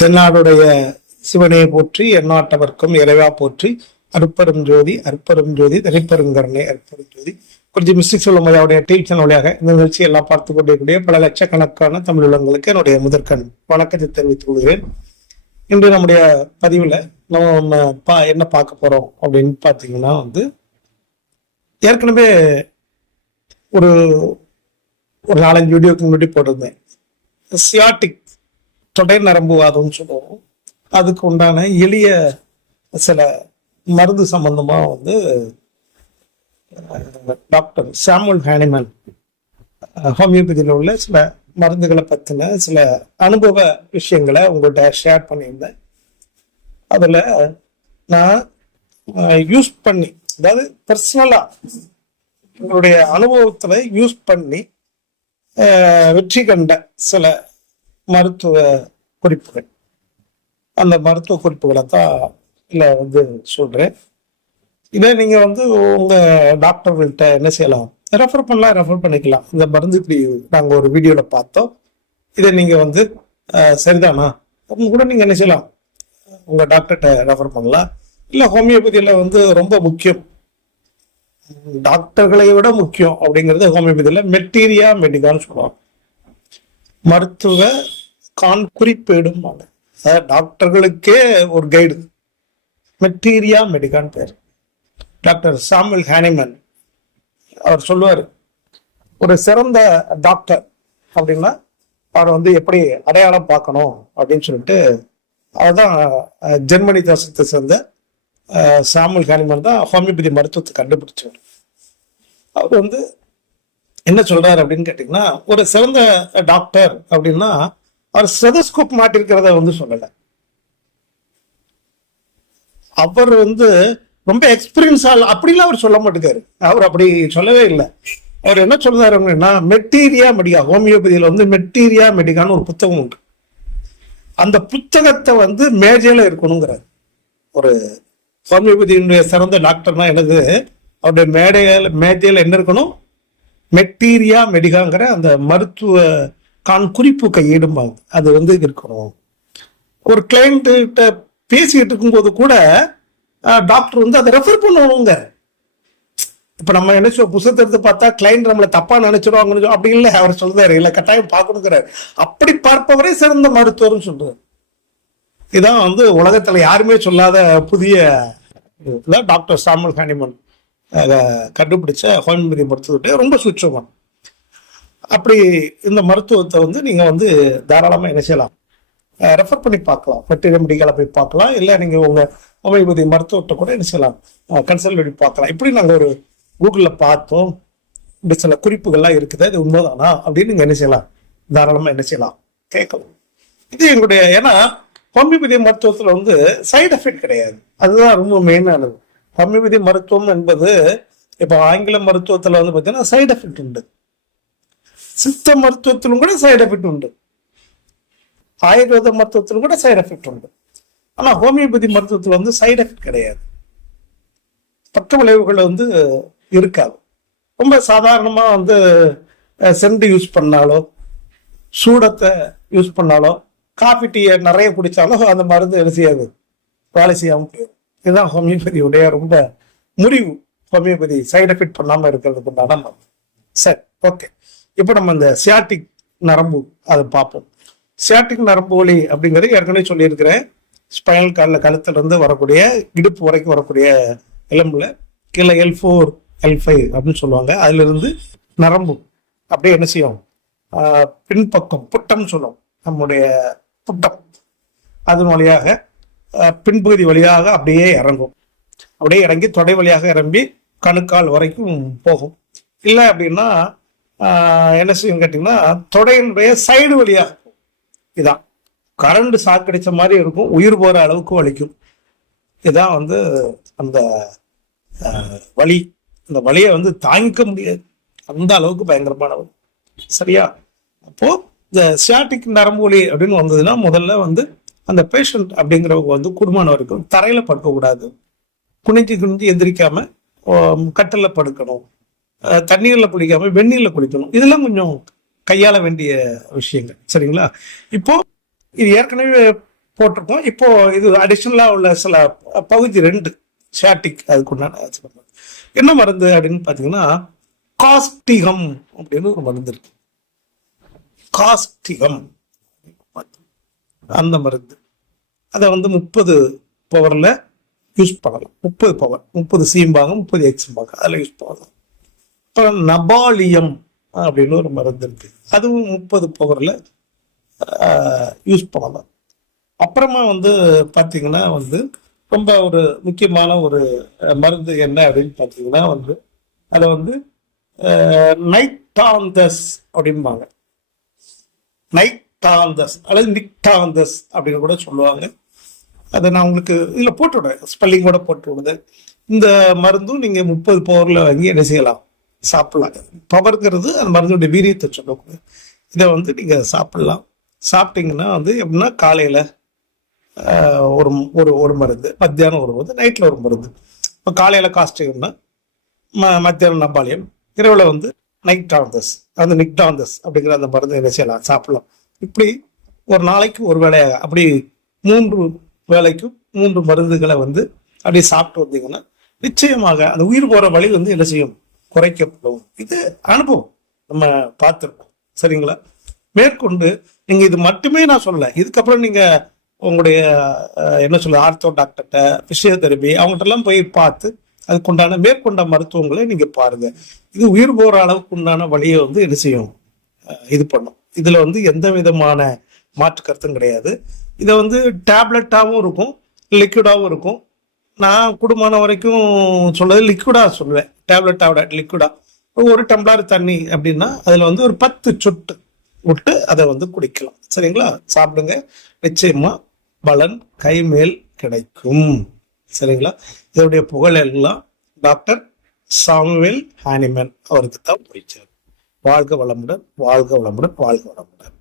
தென்னாடுடைய சிவனையை போற்றி எந்நாட்டவர்க்கும் இறைவா போற்றி அருப்பெரும் ஜோதி அருப்பெரும் ஜோதி தனிப்பெருங்கருணை அருப்பெரும் ஜோதி. கொஞ்சம் மிஸ்டேக் சொல்லும் போது அவருடைய டிவி சேனல் வழியாக இந்த நிகழ்ச்சி எல்லாம் பார்த்து கொண்டிருக்கூடிய பல லட்சக்கணக்கான தமிழ் உள்ளங்களுக்கு என்னுடைய முதற்கண் வணக்கத்தை தெரிவித்துக் கொள்கிறேன். இன்று நம்முடைய பதிவுல நம்ம என்ன பார்க்க போறோம் அப்படின்னு பார்த்தீங்கன்னா ஏற்கனவே ஒரு ஒரு 4-5 வீடியோக்கு முன்னாடி போட்டிருந்தேன். சியாட்டிக் தொடை நரம்புவாதம்னு சொல்லுவோம். அதுக்கு உண்டான எளிய சில மருந்து சம்பந்தமா டாக்டர் சாமுவல் ஹானிமன் ஹோமியோபதியில் உள்ள சில மருந்துகளை பத்தின சில அனுபவ விஷயங்களை உங்கள்கிட்ட ஷேர் பண்ணியிருந்தேன். அதுல நான் யூஸ் பண்ணி, அதாவது பர்சனலா உங்களுடைய அனுபவத்துல யூஸ் பண்ணி வெற்றி கண்ட சில மருத்துவ குறிப்புகள், அந்த மருத்துவ குறிப்புகளை தான் இல்லை சொல்றேன். இதை நீங்க உங்க டாக்டர்கள்ட்ட என்ன செய்யலாம், ரெஃபர் பண்ணிக்கலாம். இந்த மருந்து இப்படி நாங்கள் ஒரு வீடியோல பார்த்தோம், இதை நீங்க சரிதானா அப்படின்னு கூட நீங்க என்ன செய்யலாம், உங்க டாக்டர்கிட்ட ரெஃபர் பண்ணலாம். இல்லை ஹோமியோபதியில ரொம்ப முக்கியம், டாக்டர்களை விட முக்கியம் அப்படிங்கிறது ஹோமியோபதியில மெட்டீரியா மெடிகான்னு சொல்லுவாங்க. மருத்துவ குறிப்பேடும் டாக்டர்களுக்கே ஒரு கைடு, மெட்டீரியா மெடிகான் பேர். டாக்டர் சாமுவல் ஹானிமன் அவர் சொல்லுவார், ஒரு சிறந்த டாக்டர் அப்படின்னா அவர் எப்படி அடையாளம் பார்க்கணும் அப்படின்னு சொல்லிட்டு, அவர்தான் ஜெர்மனி தேசத்தை சேர்ந்த சாமுவல் ஹானிமன் தான் ஹோமியோபதி மருத்துவத்தை கண்டுபிடிச்சவர். அவர் என்ன சொல்றாரு அப்படின்னு கேட்டீங்கன்னா, ஒரு சிறந்த டாக்டர் அப்படின்னா அவர் ஸ்டெதோஸ்கோப் மாட்டிருக்கிறத சொல்லல. அவர் ரொம்ப எக்ஸ்பீரியன்ஸ் அப்படிலாம் அவர் சொல்ல மாட்டேங்காரு. அவர் அப்படி சொல்லவே இல்லை. அவர் என்ன சொல்றாரு அப்படின்னா, மெட்டீரியா மெடிகா, ஹோமியோபதியில மெட்டீரியா மெடிகான்னு ஒரு புத்தகம் உண்டு. அந்த புத்தகத்தை மேஜையில இருக்கணுங்கிறார். ஒரு ஹோமியோபதியினுடைய சிறந்த டாக்டர்னா என்னது, அவருடைய மேஜையில என்ன இருக்கணும், மெட்டீரியா மெடிகாங்கிற அந்த மருத்துவ குறிப்பு கையேடும்பாங்க, அது இருக்கணும். ஒரு கிளைண்ட் கிட்ட பேசிட்டு இருக்கும்போது கூட டாக்டர் அதை ரெஃபர் பண்ணணுங்க. இப்ப நம்ம என்ன புத்தகத்தை எடுத்து பார்த்தா கிளைண்ட் நம்மளை தப்பா நினைச்சிருவாங்க அப்படி இல்லை. அவர் சொல்றாரு, இல்ல கட்டாயம் பார்க்கணுங்கிறாரு. அப்படி பார்ப்பவரே சிறந்த மருத்துவர்னு சொல்றாரு. இதான் உலகத்துல யாருமே சொல்லாத புதிய டாக்டர் சாமுவல் ஹானிமன் கண்டுபிடிச்ச ஹோமியோபதி மருத்துவத்தை ரொம்ப சுற்றமா. அப்படி இந்த மருத்துவத்தை நீங்க தாராளமா என்ன செய்யலாம், ரெஃபர் பண்ணி பார்க்கலாம். மெட்டீரியல் மெடிக்கலை போய் பார்க்கலாம். இல்லை நீங்க உங்க ஹோமியோபதி மருத்துவத்தை கூட என்ன செய்யலாம், கன்சல்ட் பண்ணி பார்க்கலாம். இப்படி நாங்கள் ஒரு கூகுளில் பார்த்தோம், இப்படி சில குறிப்புகள்லாம் இருக்குது, இது உண்மைதானா அப்படின்னு நீங்க என்ன செய்யலாம், தாராளமா என்ன செய்யலாம், கேட்கலாம். இது எங்களுடைய, ஏன்னா ஹோமியோபதி மருத்துவத்துல சைடு எஃபெக்ட் கிடையாது. அதுதான் ரொம்ப மெயினானது. ஹோமியோபதி மருத்துவம் என்பது இப்போ ஆங்கில மருத்துவத்துல பார்த்தீங்கன்னா சைடு எஃபெக்ட் உண்டு, சித்த மருத்துவத்திலும் கூட சைடு எஃபெக்ட் உண்டு, ஆயுர்வேத மருத்துவத்திலும் கூட சைடு எஃபெக்ட் உண்டு. ஆனா ஹோமியோபதி மருத்துவத்துல சைடு எஃபெக்ட் கிடையாது, பக்க விளைவுகள் இருக்காது. ரொம்ப சாதாரணமா சென்ட் யூஸ் பண்ணாலோ, சூடத்தை யூஸ் பண்ணாலோ, காஃபி டீயை நிறைய குடிச்சாலும் அந்த மருந்து என்ன செய்யாது, வேலை செய்யாம போயிடும். இதுதான் ஹோமியோபதியுடைய ரொம்ப முடிவு, ஹோமியோபதி சைடு எஃபெக்ட் பண்ணாம இருக்கிறதுக்கு உண்டான. சரி, ஓகே. இப்போ நம்ம இந்த சியாட்டிக் நரம்பு அதை பார்ப்போம். சியாட்டிக் நரம்பு வலி அப்படிங்கிறது ஏற்கனவே சொல்லியிருக்கிறேன். ஸ்பைனல் கார்டில் கழுத்துல இருந்து வரக்கூடிய இடுப்பு வரைக்கும் வரக்கூடிய எலும்புல கீழே L4 L5 அப்படின்னு சொல்லுவாங்க. அதுல இருந்து நரம்பு அப்படியே என்ன செய்யும், பின்பக்கம் புட்டம் சொல்லுவோம், நம்முடைய புட்டம், அதன் வழியாக பின்பகுதி வழியாக அப்படியே இறங்கும். அப்படியே இறங்கி தொடை வழியாக இறங்கி கணுக்கால் வரைக்கும் போகும். இல்லை அப்படின்னா என்ன செய்யும் கேட்டீங்கன்னா, தொடையினுடைய சைடு வழியாக. இதான் கரண்ட் சாக்கடிச்ச மாதிரி இருக்கும், உயிர் போற அளவுக்கு வலிக்கும். இதான் அந்த வலி. அந்த வலியை தாங்கிக்க முடியாது, அந்த அளவுக்கு பயங்கரமான வலி. சரியா? அப்போ இந்த சியாட்டிக் நரம்பு வலி அப்படின்னு வந்ததுன்னா முதல்ல அந்த பேஷண்ட் அப்படிங்கிறவங்க கூடுமான வரைக்கும் தரையில படுக்கக்கூடாது, குனிஞ்சு எந்திரிக்காம கட்டில படுக்கணும், தண்ணீர்ல குளிக்காம வெந்நீர்ல குளிக்கணும். இதெல்லாம் கொஞ்சம் கையாள வேண்டிய விஷயங்கள். சரிங்களா? இப்போ இது ஏற்கனவே போட்டிருக்கோம். இப்போ இது அடிஷ்னலா உள்ள சில பகுதி 2 ஷாட்டிக் அதுக்குண்டான சில மருந்து. என்ன மருந்து அப்படின்னு பாத்தீங்கன்னா காஸ்டிகம் அப்படின்னு ஒரு மருந்து இருக்கு. காஸ்டிகம் அந்த மருந்து அதை வந்து 30 பவர்ல யூஸ் பண்ணலாம். 30 பவர், 30 சீம்பாங்க, 30 எக்ஸ்பாங்க, அதில் யூஸ் பண்ணலாம். அப்புறம் நபாலியம் அப்படின்னு ஒரு மருந்து இருக்கு, அதுவும் 30 பவர்ல யூஸ் பண்ணலாம். அப்புறமா வந்து பார்த்தீங்கன்னா வந்து ரொம்ப ஒரு முக்கியமான ஒரு மருந்து என்ன அப்படின்னு பார்த்தீங்கன்னா வந்து அதை வந்து நைட்டாந்தஸ் அப்படிம்பாங்க. நைட்டாந்தஸ் அல்லது நிக்டாந்தஸ் அப்படின்னு கூட சொல்லுவாங்க. அதை நான் உங்களுக்கு இதில் போட்டு விடுறேன், ஸ்பெல்லிங்கோட போட்டு விடுறேன். இந்த மருந்தும் நீங்கள் 30 பவரில் வாங்கி என்ன செய்யலாம், சாப்பிடலாம். பவர்ங்கிறது அந்த மருந்துடைய வீரியத்தை சொல்லக்கூடாது. இதை வந்து நீங்கள் சாப்பிடலாம். சாப்பிட்டீங்கன்னா வந்து எப்படின்னா காலையில் ஒரு ஒரு ஒரு மருந்து, மத்தியானம் ஒரு மருந்து, நைட்டில் ஒரு மருந்து. இப்போ காலையில் காஸ்டிகம்னா மத்தியானம் நபாலியம், இரவில் வந்து நைட்டாந்தஸ், அந்த நிக்டாந்தஸ் அப்படிங்கிற அந்த மருந்து என்ன செய்யலாம், சாப்பிடலாம். இப்படி ஒரு நாளைக்கு ஒரு வேளையாக அப்படி 3 வேளைக்கும் 3 மருந்துகளை வந்து அப்படி சாப்பிட்டு வந்தீங்கன்னா நிச்சயமாக அந்த உயிர் போற வழி வந்து என்ன செய்யும், குறைக்கப்படும். இது அனுபவம் நம்ம பார்த்துருக்கோம். சரிங்களா? மேற்கொண்டு நீங்க இது மட்டுமே நான் சொல்லல, இதுக்கப்புறம் நீங்க உங்களுடைய என்ன சொல்ல ஆர்த்தோ டாக்டர்கிட்ட, பிசியோதெரபி அவங்ககிட்ட எல்லாம் போய் பார்த்து அதுக்குண்டான மேற்கொண்ட மருத்துவங்களை நீங்க பாருங்க. இது உயிர் போற அளவுக்கு உண்டான வழியை வந்து என்ன செய்யும், இது பண்ணும். இதுல வந்து எந்த விதமான மாற்று கருத்தும் கிடையாது. இதை வந்து டேப்லெட்டாகவும் இருக்கும், லிக்விடாகவும் இருக்கும். நான் கூடுமான வரைக்கும் சொல்றது லிக்விடா சொல்லுவேன், டேப்லெட்டா விட லிக்விடா. 1 டம்ளர் தண்ணி அப்படின்னா அதில் வந்து ஒரு 10 சொட்டு விட்டு அதை வந்து குடிக்கலாம். சரிங்களா? சாப்பிடுங்க, நிச்சயமா பலன் கைமேல் கிடைக்கும். சரிங்களா? இதனுடைய புகழ் எல்லாம் டாக்டர் சாமுவேல் ஹானிமன் அவருக்கு தான் போயிச்சார். வாழ்க வளமுடன், வாழ்க வளமுடன், வாழ்க வளமுடன்.